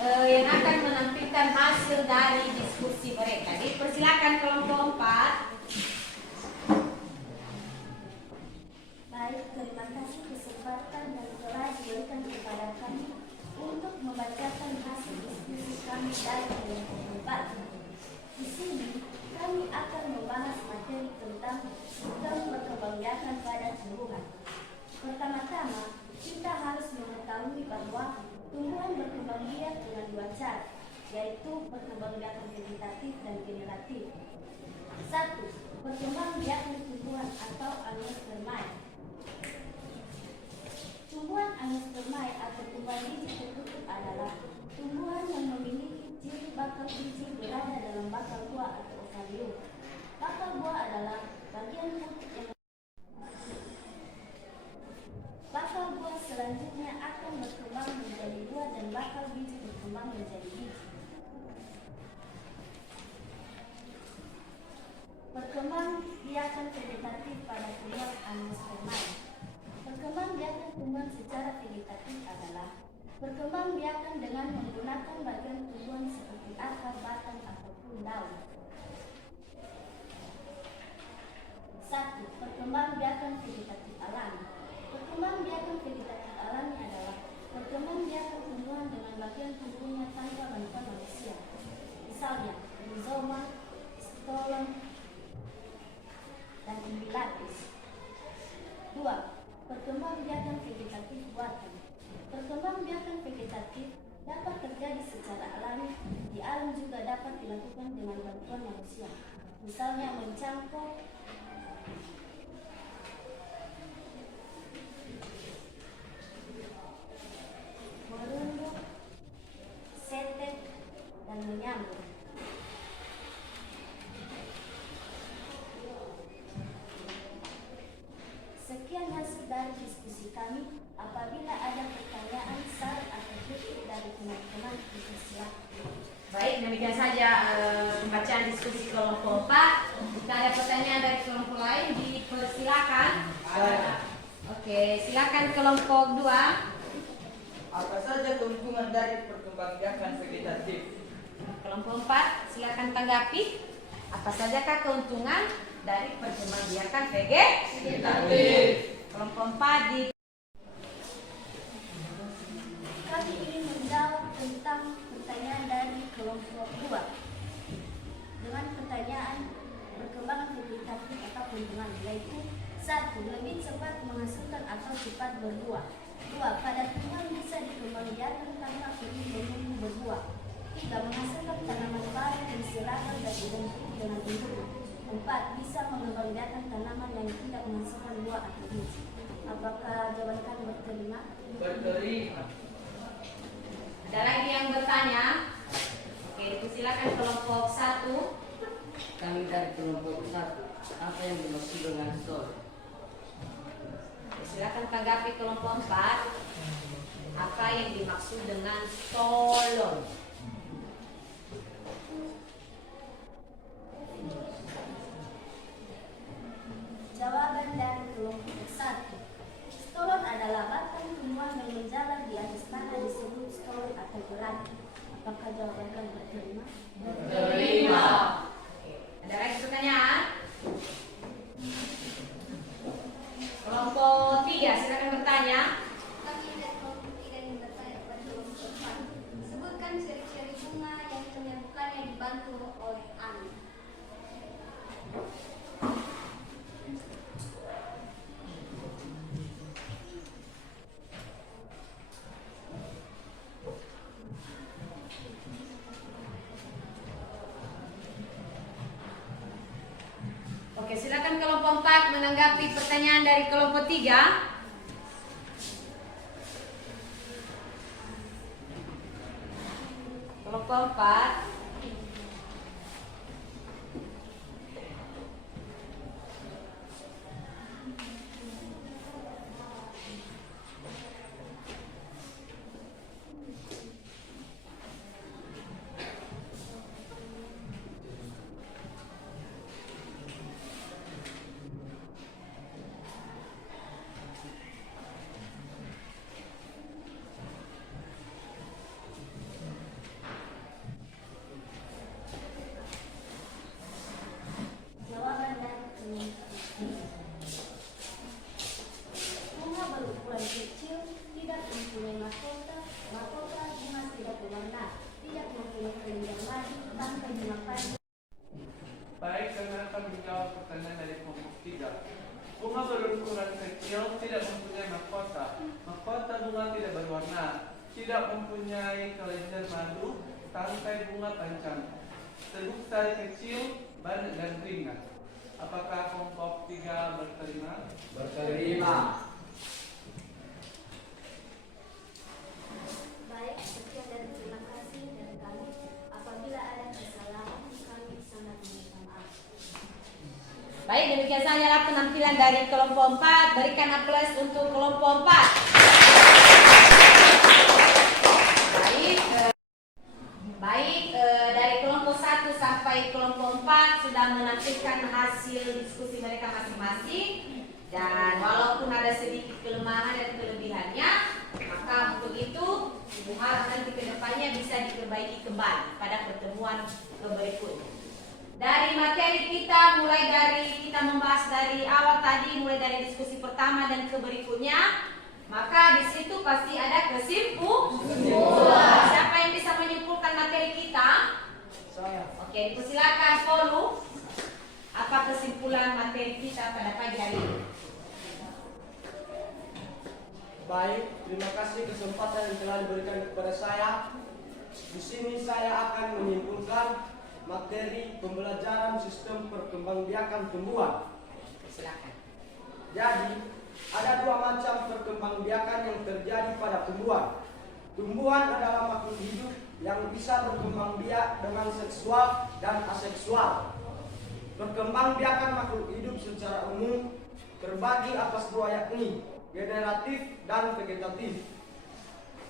yang akan menampilkan hasil dari diskusi mereka. Dipersilakan kelompok 4. Baik, terima kasih kesempatan yang telah diberikan kepada kami untuk membacakan hasil diskusi kami dari kelompok 4. Di sini kami akan membahas materi tentang sistem perkembangbiakan pada tumbuhan. Pertama-tama, kita harus mengetahui bahwa tumbuhan berkembang biak dengan 2 cara, yaitu perkembangbiakan vegetatif dan generatif. 1. Perkembangbiakan tumbuhan atau angiospermae. Tumbuhan angiospermae atau tumbuhan biji tertutup adalah tumbuhan yang memiliki ciri bakal biji berada dalam bakal buah atau ovarium. Bakal buah adalah bagian putih yang bakal buah selanjutnya akan berkembang menjadi buah dan bakal biji berkembang menjadi biji. Perkembangbiakan vegetatif pada tumbuhan angiospermae. Perkembangbiakan tumbuhan secara vegetatif adalah perkembangbiakan dengan menggunakan bagian tumbuhan seperti akar, batang, ataupun daun. 1. Perkembangbiakan vegetatif alami. Perkembangbiakan vegetatif alami adalah perkembangbiakan tumbuhan dengan bagian tubuhnya tanpa bantuan manusia. Misalnya, rhizoma, stolon, dan ubi lapis. 2. Perkembangbiakan vegetatif buatan. Perkembangbiakan vegetatif dapat terjadi secara alami, di alam juga dapat dilakukan dengan bantuan manusia. Misalnya mencangkok, merunduk, Apabila ada pertanyaan, saran atau kritik dari teman-teman, dipersilakan. Baik, demikian saja pembacaan diskusi kelompok 4. Jika ada pertanyaan dari kelompok lain, dipersilakan. Oke, silakan kelompok 2. Apa saja keuntungan dari perkembangbiakan vegetatif? Kelompok 4, silakan tanggapi. Apa sajakah keuntungan dari perkembangbiakan vegetatif? Kelompok 4 di Kami ingin menjawab tentang pertanyaan dari kelompok 2 dengan pertanyaan perkembangan vegetatif atau keuntungan, yaitu 1. Lebih cepat menghasilkan atau cepat berbuah. 2. Pada tumbuhan bisa dikembangbiakan tanpa perlu menunggu berbuah. 3. Menghasilkan tanaman baru yang seragam dan identik dengan induknya. 4. Bisa mengembangbiakan tanaman yang tidak menghasilkan buah atau biji. Apakah jawaban kami berterima? Berterima. Ada lagi yang bertanya? Oke, silakan kelompok 1. Kami dari kelompok 1, apa yang dimaksud dengan stol? Silakan tanggapi kelompok 4. Apa yang dimaksud dengan stolon? Jawaban dari kelompok 1. Stolon adalah batang tumbuhan yang menjalar di atas tanah disebut stolon atau gerani. Apakah jawaban kami berterima? Terima. Ada lagi pertanyaan? Kelompok 3, silakan bertanya. Kami dari kelompok 3 yang bertanya kepada kelompok 4. Sebutkan ciri-ciri bunga yang penyerbukannya dibantu oleh angin. Oke, silakan kelompok 4 menanggapi pertanyaan dari kelompok 3. Kelompok 4. Jawaban dari kelompok 3. Bunga berukuran kecil, tidak mempunyai mahkota, bunga tidak berwarna, tidak mempunyai kelenjar madu, tanpa dimakan. Baik, kami akan menjawab pertanyaan dari kelompok 3. Bunga berukuran kecil, tidak mempunyai mahkota. Mahkota bunga tidak berwarna, tidak mempunyai kelenjar madu, tangkai bunga panjang. Teguh sari kecil, banyak dan ringan. Apakah kelompok 3 berterima? Berterima. Baik, sekian dan terima kasih dari kami. Apabila ada kesalahan, kami sangat meminta maaf. Baik, demikian saja penampilan dari kelompok 4. Berikan aplaus untuk kelompok 4. Dari kelompok 1 sampai kelompok 4 sudah menampilkan hasil diskusi mereka masing-masing. Dan walaupun ada sedikit kelemahan dan kelebihannya, maka untuk itu Ibu harap nanti ke depannya bisa diperbaiki kembali pada pertemuan berikutnya. Dari materi kita, mulai dari kita membahas dari awal tadi, mulai dari diskusi pertama dan ke berikutnya, maka di situ pasti ada kesimpulan. Siapa yang bisa menyimpulkan materi kita? Saya. Oke, persilakan follow. Apa kesimpulan materi kita pada pagi hari ini? Baik, terima kasih kesempatan yang telah diberikan kepada saya. Di sini saya akan menyimpulkan materi pembelajaran sistem perkembangbiakan tumbuhan. Silakan. Jadi, ada dua macam perkembangbiakan yang terjadi pada tumbuhan. Tumbuhan adalah makhluk hidup yang bisa berkembang biak dengan seksual dan aseksual. Perkembangbiakan makhluk hidup secara umum terbagi atas dua, yakni generatif, dan vegetatif.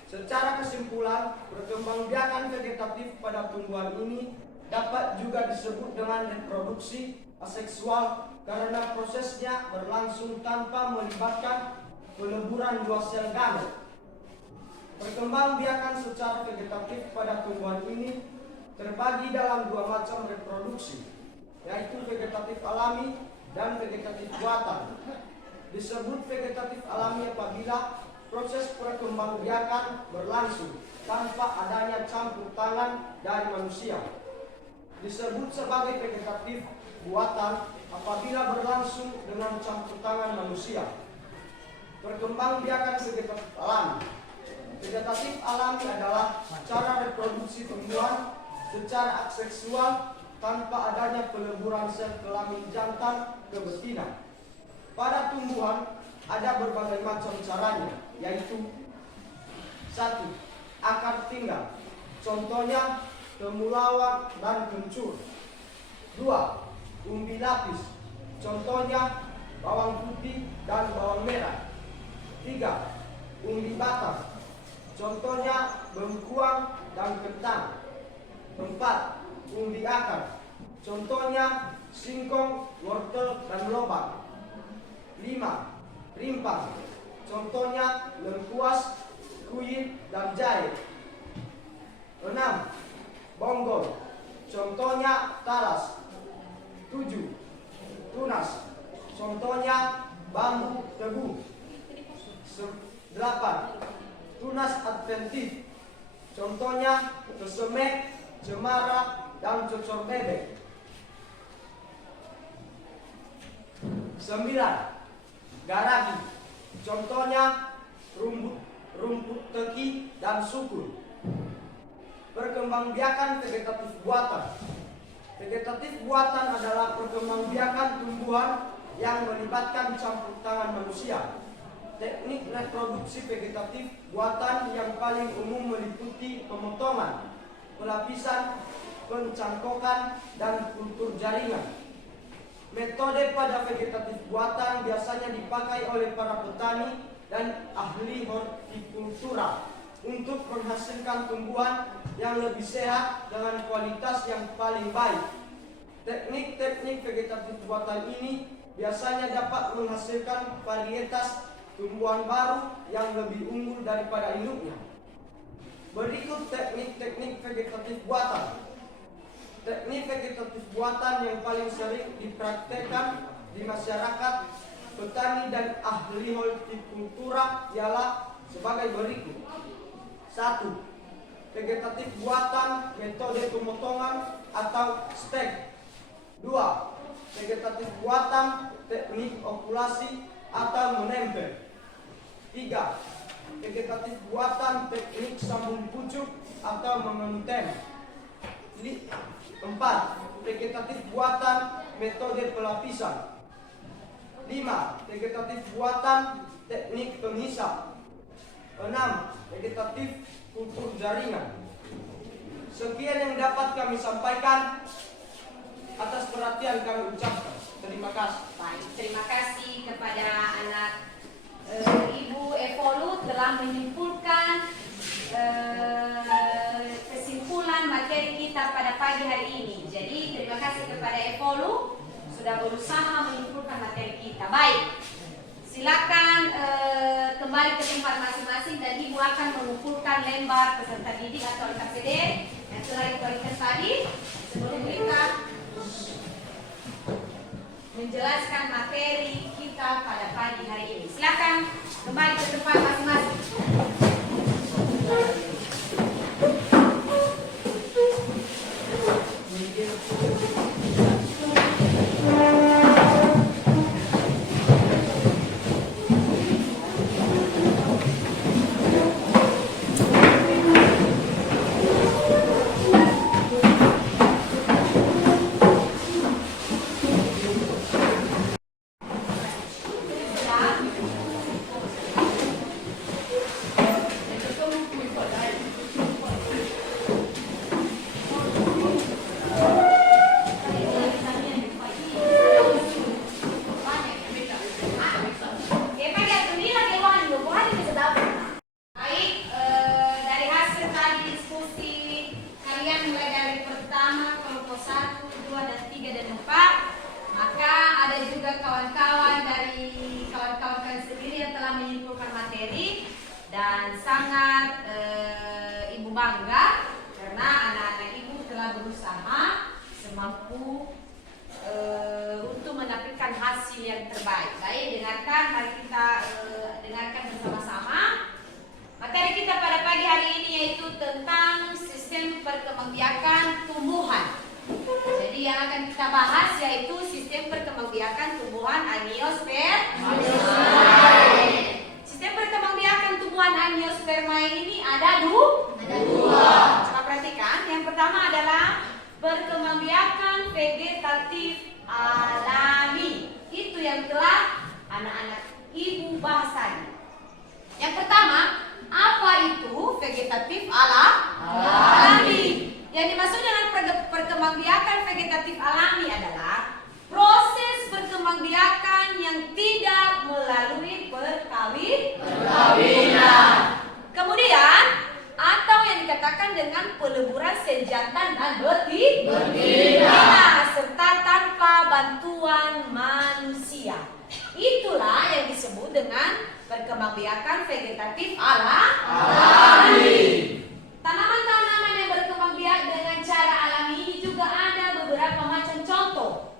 Secara kesimpulan, perkembangbiakan vegetatif pada tumbuhan ini dapat juga disebut dengan reproduksi aseksual karena prosesnya berlangsung tanpa melibatkan peleburan dua sel gamet. Perkembangbiakan secara vegetatif pada tumbuhan ini terbagi dalam dua macam reproduksi, yaitu vegetatif alami dan vegetatif buatan. Disebut vegetatif alami apabila proses perkembangbiakan berlangsung tanpa adanya campur tangan dari manusia. Disebut sebagai vegetatif buatan apabila berlangsung dengan campur tangan manusia. Perkembangbiakan vegetatif alami. Vegetatif alami adalah cara reproduksi tumbuhan secara aseksual tanpa adanya peleburan sel kelamin jantan ke betina. Pada tumbuhan ada berbagai macam caranya, yaitu 1. Akar tinggal, contohnya temulawak dan kencur. 2. Umbi lapis, contohnya bawang putih dan bawang merah. 3. Umbi batang, contohnya bengkuang dan kentang. 4. Umbi akar, contohnya singkong, wortel, dan lobak. 5. Rimpang, contohnya lengkuas, kunyit, dan jahe. 6. Bonggol, contohnya talas. 7. Tunas, contohnya bambu tebu. 8. Tunas adventif, contohnya kesemek, cemara, dan cocor bebek. 9. Garagi, contohnya rumput teki dan sukun. Perkembangbiakan vegetatif buatan. Vegetatif buatan adalah perkembangbiakan tumbuhan yang melibatkan campur tangan manusia. Teknik reproduksi vegetatif buatan yang paling umum meliputi pemotongan, pelapisan, pencangkokan, dan kultur jaringan. Metode pada vegetatif buatan biasanya dipakai oleh para petani dan ahli hortikultura untuk menghasilkan tumbuhan yang lebih sehat dengan kualitas yang paling baik. Teknik-teknik vegetatif buatan ini biasanya dapat menghasilkan varietas tumbuhan baru yang lebih unggul daripada induknya. Berikut teknik-teknik vegetatif buatan. Teknik vegetatif buatan yang paling sering dipraktekkan di masyarakat petani dan ahli hortikultura ialah sebagai berikut. 1. Vegetatif buatan metode pemotongan atau stek. 2. Vegetatif buatan teknik okulasi atau menempel. 3. Vegetatif buatan teknik sambung pucuk atau mengentem. 4. Vegetatif buatan metode pelapisan. 5. Vegetatif buatan teknik penghisap. 6. Vegetatif kultur jaringan. Sekian yang dapat kami sampaikan. Atas perhatian kami ucapkan terima kasih. Baik, terima kasih kepada anak Ibu Evolu telah menyimpulkan kesimpulan materi kita pada pagi hari ini. Jadi terima kasih kepada Evolu sudah berusaha menyimpulkan materi kita. Baik, silakan kembali ke tempat masing-masing dan Ibu akan mengumpulkan lembar peserta didik atau LKPD yang telah diberikan tadi sebelum kita menjelaskan materi kita pada pagi hari ini. Silakan kembali ke tempat masing-masing. dan sangat ibu bangga karena anak-anak ibu telah berusaha semampu untuk mendapatkan hasil yang terbaik. Baik, dengarkan, mari kita dengarkan bersama-sama. Materi kita pada pagi hari ini yaitu tentang sistem perkembangbiakan tumbuhan. Jadi yang akan kita bahas yaitu sistem perkembangbiakan tumbuhan Angiospermae. Sistem perkembangbiakan tumbuhan Angiospermae ini ada dua. Coba perhatikan. Yang pertama adalah perkembangbiakan vegetatif alami. Itu yang telah anak-anak ibu bahas. Yang pertama, apa itu vegetatif alami? Yang dimaksud dengan perkembangbiakan vegetatif alami adalah proses perkembangbiakan yang tidak melalui perkawinan. Kemudian, atau yang dikatakan dengan peleburan sel jantan dan betina serta tanpa bantuan manusia. Itulah yang disebut dengan perkembangbiakan vegetatif alami. Tanaman-tanaman yang berkembang biak dengan cara alami ini juga ada beberapa macam contoh.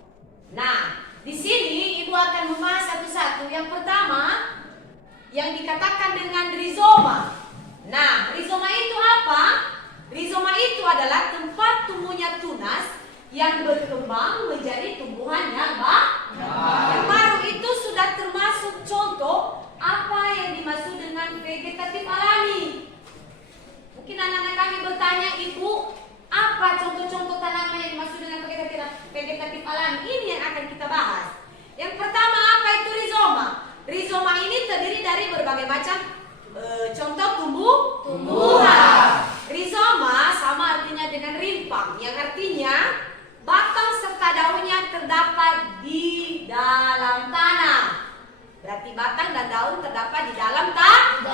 Nah, di sini ibu akan membahas satu-satu. Yang pertama, yang dikatakan dengan rizoma. Nah, rizoma itu apa? Rizoma itu adalah tempat tumbuhnya tunas yang berkembang menjadi tumbuhan yang baru. Itu sudah termasuk contoh apa yang dimaksud dengan vegetatif alami. Mungkin anak-anak kami bertanya, Ibu, apa contoh-contoh tanaman yang dimaksud dengan vegetatif alami? Ini yang akan kita bahas. Yang pertama, apa itu rizoma? Rizoma ini terdiri dari berbagai macam contoh tumbuhan. Rizoma sama artinya dengan rimpang, yang artinya batang serta daunnya terdapat di dalam tanah. Berarti batang dan daun terdapat di dalam tanah.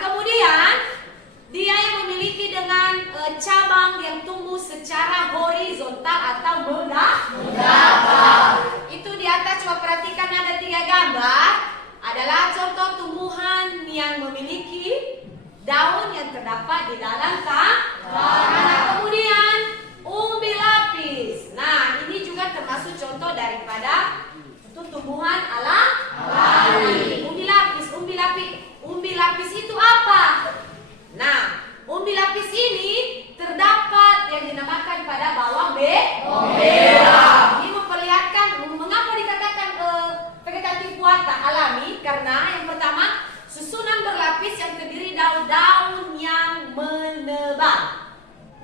Kemudian dia yang memiliki dengan cabang yang tumbuh secara horizontal atau mendatar. Itu di atas coba perhatikan ada 3 gambar. Adalah contoh tumbuhan yang memiliki daun yang terdapat di dalam tanah. Kemudian umbi lapis. Nah, ini juga termasuk contoh daripada tumbuhan alami. Umbi lapis itu apa? Nah, umbi lapis ini terdapat yang dinamakan pada bawang merah. Ini memperlihatkan mengapa dikatakan vegetatif buatan alami, karena yang pertama susunan berlapis yang terdiri daun-daun yang menebal.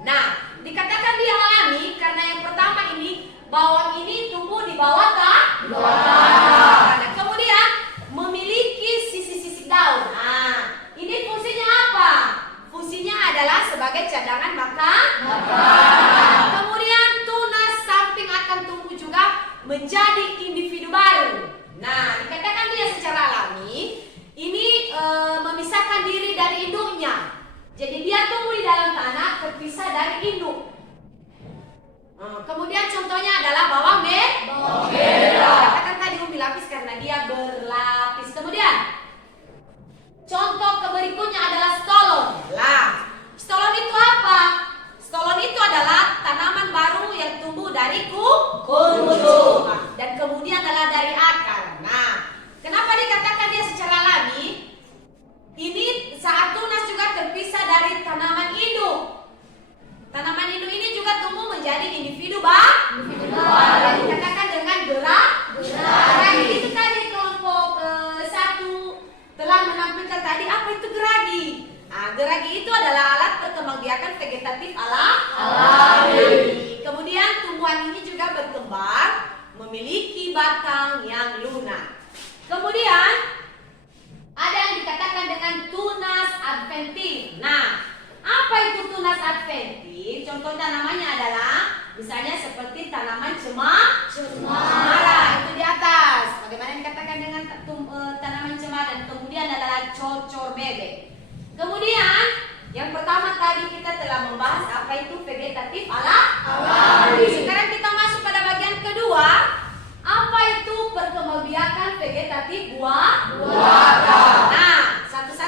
Nah, dikatakan dia alami karena yang pertama ini bawang ini tumbuh di bawah tanah. Nah, kemudian memiliki sisi-sisi daun. Nah, ini fungsinya apa? Fungsinya adalah sebagai cadangan makan. Kemudian tunas samping akan tumbuh juga menjadi individu baru. Nah, dikatakan dia secara alami ini memisahkan diri dari induknya. Jadi dia tumbuh di dalam tanah terpisah dari induk. Kemudian contohnya adalah bawang merah. Katakan tadi umbi lapis karena dia berlapis. Kemudian contoh berikutnya adalah stolon. Stolon itu apa? Stolon itu adalah tanaman baru yang tumbuh dari kutu dan kemudian adalah dari akar. Nah, kenapa dikatakan dia secara alami? Ini saat tunas juga terpisah dari tanaman induk. Tanaman induk ini juga tumbuh menjadi individu baru. Dikatakan dengan geragi. Itu tadi kelompok 1 telah menampilkan tadi apa itu geragi. Nah, geragi itu adalah alat perkembangbiakan vegetatif alami. Kemudian tumbuhan ini juga berkembang memiliki batang yang lunak. Kemudian ada yang dikatakan dengan tunas adventif. Nah, apa itu tunas adventif? Contoh tanamannya adalah misalnya seperti tanaman cemara itu di atas. Bagaimana dikatakan dengan tanaman cemara? Dan kemudian adalah cocor bebek. Kemudian yang pertama tadi kita telah membahas apa itu vegetatif alami. Sekarang kita masuk pada bagian kedua. Apa itu perkembangbiakan vegetatif buatan? Nah, satu-satu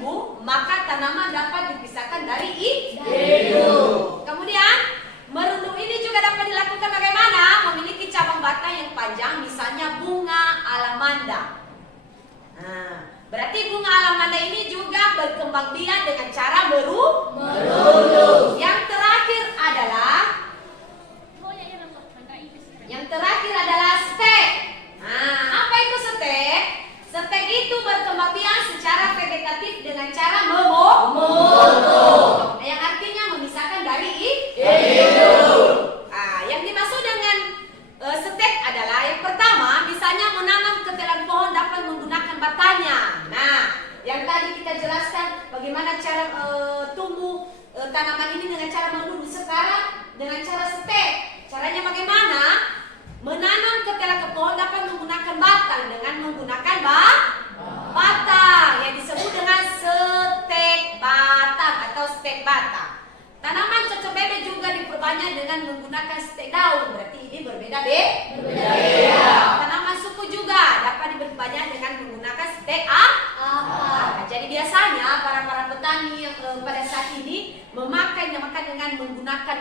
tumbuh, maka tanaman dapat dipisahkan dari induk. Kemudian, merunduk ini juga dapat dilakukan bagaimana? Memiliki cabang batang yang panjang, misalnya bunga alamanda. Nah, berarti bunga alamanda ini juga berkembang biak dengan cara merunduk. Yang terakhir adalah stek. Nah, apa itu stek? Stek itu berkembang biak secara vegetatif dengan cara memotong. Yang artinya memisahkan dari induk. Yang dimaksud dengan stek adalah yang pertama, misalnya menanam ketelan pohon dapat menggunakan batangnya. Nah, yang tadi kita jelaskan bagaimana cara tumbuh tanaman ini dengan cara merunduk. Sekarang dengan cara stek. Caranya bagaimana? Menanam ketelan ke pohon dapat menggunakan batang dengan menggunakan batang yang disebut dengan stek batang atau stek batang. Tanaman cocok bebek juga diperbanyak dengan menggunakan stek daun. Berarti ini berbeda. Tanaman suku juga dapat diperbanyak dengan menggunakan stek Jadi biasanya para petani yang pada saat ini memakai dengan menggunakan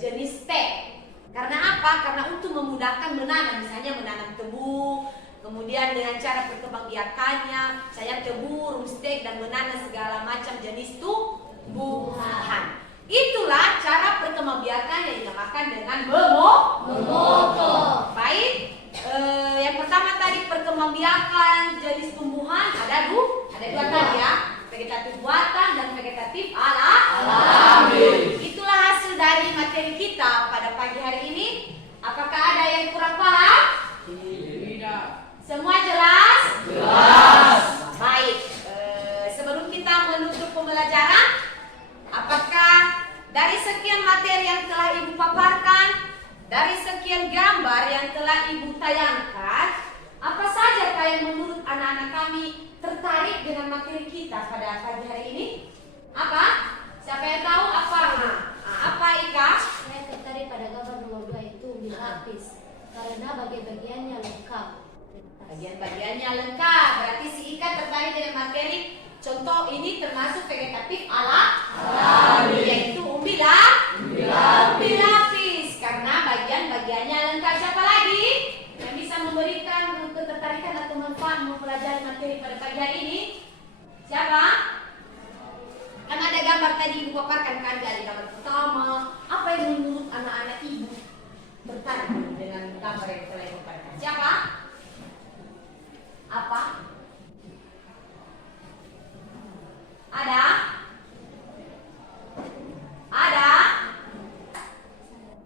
jenis stek. Karena apa? Karena untuk memudahkan menanam, misalnya menanam tebu, kemudian dengan cara perkembangbiakannya, sayap tebu, rumstek, dan menanam segala macam jenis tumbuhan. Itulah cara perkembangbiakan yang dinamakan dengan memotong. Baik, yang pertama tadi perkembangbiakan jenis tumbuhan ada dua tadi ya, vegetatif buatan dan vegetatif alami. Itulah hasil dari materi kita pada pagi hari ini. Apakah ada yang kurang paham? Tidak. Semua jelas? Jelas. Baik, sebelum kita menutup pembelajaran, apakah dari sekian materi yang telah Ibu paparkan, dari sekian gambar yang telah Ibu tayangkan, apa saja yang menurut anak-anak kami tertarik dengan materi kita pada pagi hari ini? Apa? Siapa yang tahu apa? Apa Ika? Saya tertarik pada gambar nomor 2 itu lapis karena bagian-bagiannya lengkap. Bagian-bagiannya lengkap. Berarti si Ika tertarik dengan materi contoh ini termasuk vegetatif alami, yaitu umbi lapis karena bagian-bagiannya lengkap. Siapa lagi yang bisa memberikan ketertarikan atau manfaat mempelajari materi pada pagi hari ini? Siapa? Kan ada gambar tadi Ibu paparkan kan, dari gambar pertama. Apa yang menurut anak-anak Ibu tertarik dengan gambar yang telah Ibu paparkan? Siapa? Apa? Ada? Ada?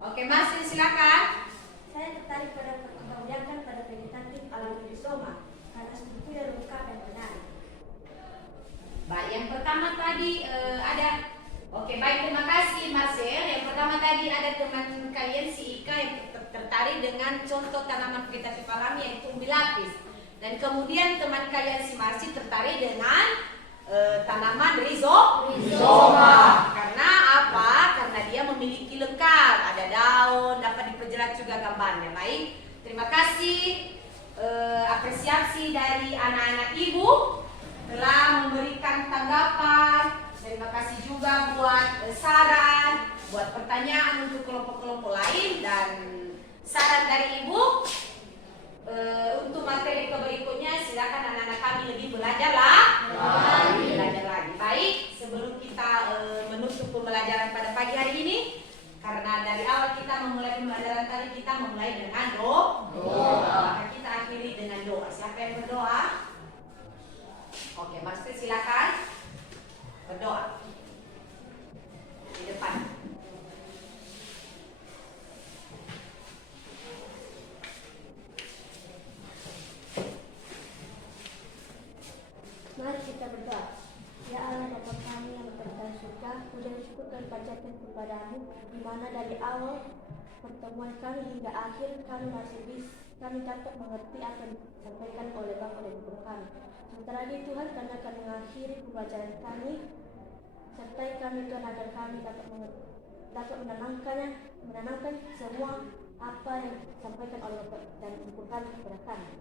Oke, Marsin silakan. Saya tertarik pada perkembangbiakan pada vegetatif alami rizoma karena strukturnya lengkap dan menarik. Baik, yang pertama tadi ada. Oke, baik, terima kasih Marcel. Yang pertama tadi ada teman kalian si Ika yang tertarik dengan contoh tanaman vegetatif alami yaitu umbi lapis. Dan kemudian teman kalian si Marci tertarik dengan tanaman rizoma. Karena apa? Karena dia memiliki lengkap, ada daun, dapat diperjelas juga gambarnya. Baik, terima kasih apresiasi dari anak-anak Ibu telah memberikan tanggapan. Terima kasih juga buat saran, buat pertanyaan untuk kelompok-kelompok lain, dan saran dari Ibu untuk materi berikutnya silakan anak-anak kami lebih belajar lagi. Baik, sebelum kita menutup pembelajaran pada pagi hari ini, karena dari awal kita memulai pembelajaran tadi kita memulai dengan doa. Maka kita akhiri dengan doa. Siapa yang berdoa? Oke, Master silakan berdoa di depan. Mari kita berdoa. Ya Allah Bapa kami yang berada di surga, puja dan syukur kami panjatkan kepadamu, di mana dari awal pertemuan kami hingga akhir kami dapat mengerti apa yang disampaikan oleh Bapak dan Ibu kami. Sementara lagi Tuhan, karena kami mengakhiri pembelajaran kami, sertai kami Tuhan agar kami dapat menenangkan semua apa yang disampaikan oleh Bapak dan Ibu kami kepada kami.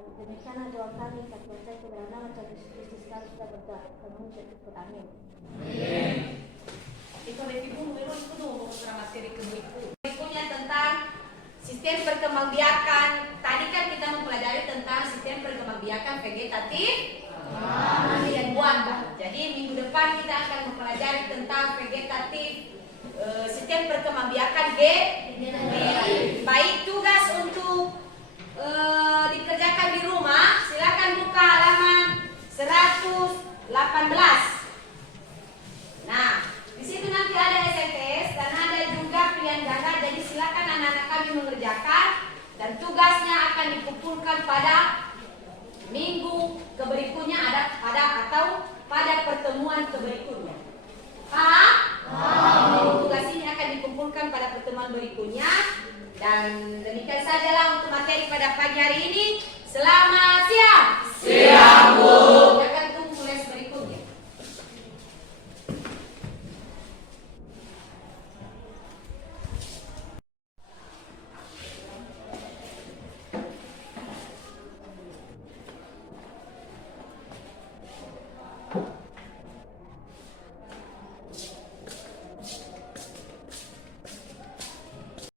Demikianlah doa kami, kami percaya kepada nama Tuhan Yesus Kristus kami sudah berdoa. Kami mengucapkan amin. Ito na ibu meron ito no para materi keberikut. Berikutnya tentang sistem perkembangbiakan. Tadi kan kita mempelajari tentang sistem perkembangbiakan vegetatif, alami dan buatan. Jadi minggu depan kita akan mempelajari tentang vegetatif, sistem perkembangbiakan vegetatif. Baik, tugas untuk dikerjakan di rumah, silakan buka halaman 118. Nah, di situ nanti ada SMPS dan ada juga pilihan ganda. Jadi silakan anak-anak kami mengerjakan dan tugasnya akan dikumpulkan pada minggu keberikutnya atau pada pertemuan keberikutnya.